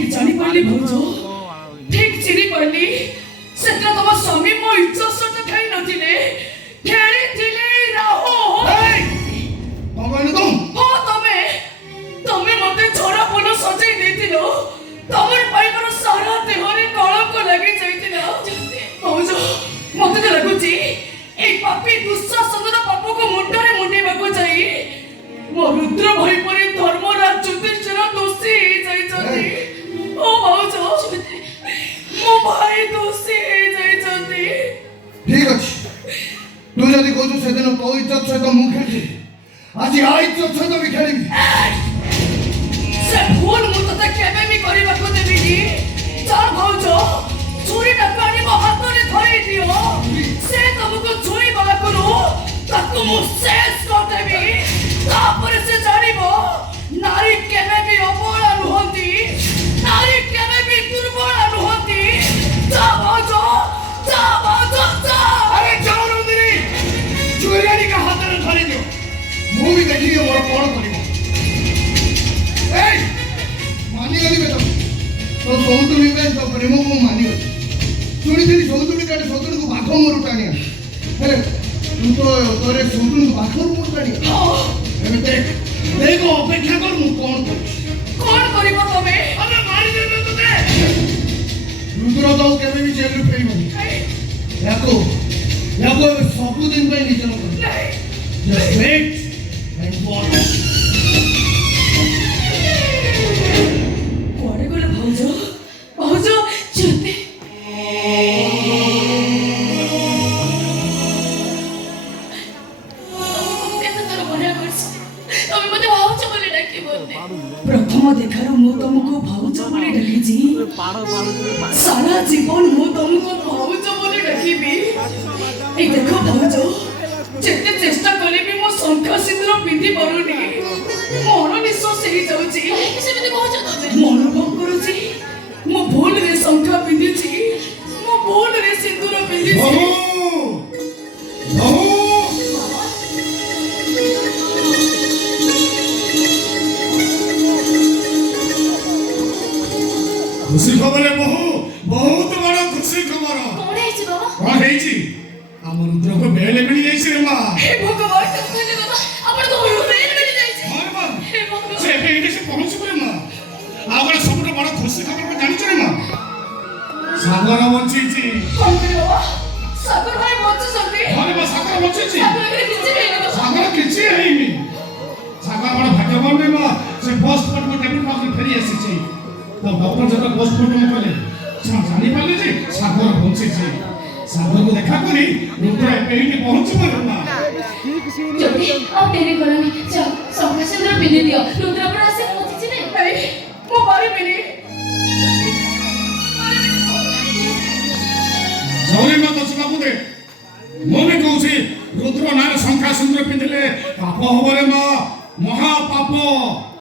ठीक जानी पाली भाउजो ठीक चिनी पाली सेटा तम स्वामी मो इज्जत सट खाई नथिले फेरी दिले राहो कौन तुम हो तमे मते छोरा बोलो सजाई देतिलो तमर पाइपर सारा देहरे कलंक लागि जाइतिला भाउजो मते तो लागुची ए पापी दुःशासनर पाप को मुंडरे मुंडेबाको जाई मो रुद्र भाई परे धर्मराज युधिष्ठिर दोषी जाइछथि ओ भाउजो मो भाई दोषी जाइछथि ठीक अछि तू जदी कोजु सेदिन तो इज्जत सहित मु खेली आज आ इज्जत सहित भी खेली से भूल मु तते केबे भी करिबाको देबिनी चल भाउजो चोरी डकानी मो हाथ रे धरि दियो से तुमको छुई बाला करू ताकू मु शेष कर देबी तापर से जानिबो नारी केबे भी अबला नुहंती नारी केबे भी दुर्बला नुहंती जा भाउजो जा अरे जाओ नंदिनी चोरियानी का हाथ रे धरि दियो मु भी देखी मोर कोन करिबो ए मानी गली बेटा तो सौतुनी पे तो प्रेम को मानी गली सुनी थी सौतुनी काटे सौतुनी को बाखो मोर टाणिया हेले तू तो तोरे सौतुनी को बाखो मोर टाणिया एबे देख अपेक्षा कर मु कोन करिबो तमे अरे मारी देबे तते रुद्र तो केबे भी जेल में फेरबो याको सब दिन पे निचन कर just wait and watch कोड़े गोले भाउजो चुते प्रथम देखार मु तुमको भाउजो बोली डाकिजी सारा जीवन मु तुमको भाउजो बोली डाकिबी ए देखो भाउजो जेते चेष्टा कले भी मो संख्या सिंदूर पिंदी परुनी मन निश्वास हे जाउची सेमिति कहछ तमे मन भोग करूची मो भूल रे संख्या पिंदी छी मो भूल रे सिंदूर पिंदी छी खुशी खबर है बहुत बड़ा खुशी खबर कौन है जी बाबा कौन है जी हम रुद्र को बेले मिल जाई से मां हे भगवान कहले बाबा अपन को बेल मिल जाई छी हां मां हे भगवान से बेले से पहुंच परे मां आगर सबसे बड़ा खुशी खबर को जानि छरे मां सागर बंची जी कौन करे बाबा सागर भाई बंची सकते हां मां सागर बंची जी सागर किछि हेनी सागर बड़ा भाग्यवान है मां से फर्स्ट पार्ट को टेबल पास फेरी आसी छी तो डॉक्टर जब पोस्टमार्टम कले जानी पाले जे सागर बंची जी सागर को देखा करी रुद्र एपीटी पहुंच पर ना जल्दी आप देरी करो नहीं चल संख्या सिंदूर पिंदी दियो रुद्र पर आसे पहुंची ने ए मो बारे मिली जौरी मत बाबू दे मो भी कहूसी रुद्र नार संख्या सिंदूर पिंदिले पाप होबरे मां महा पाप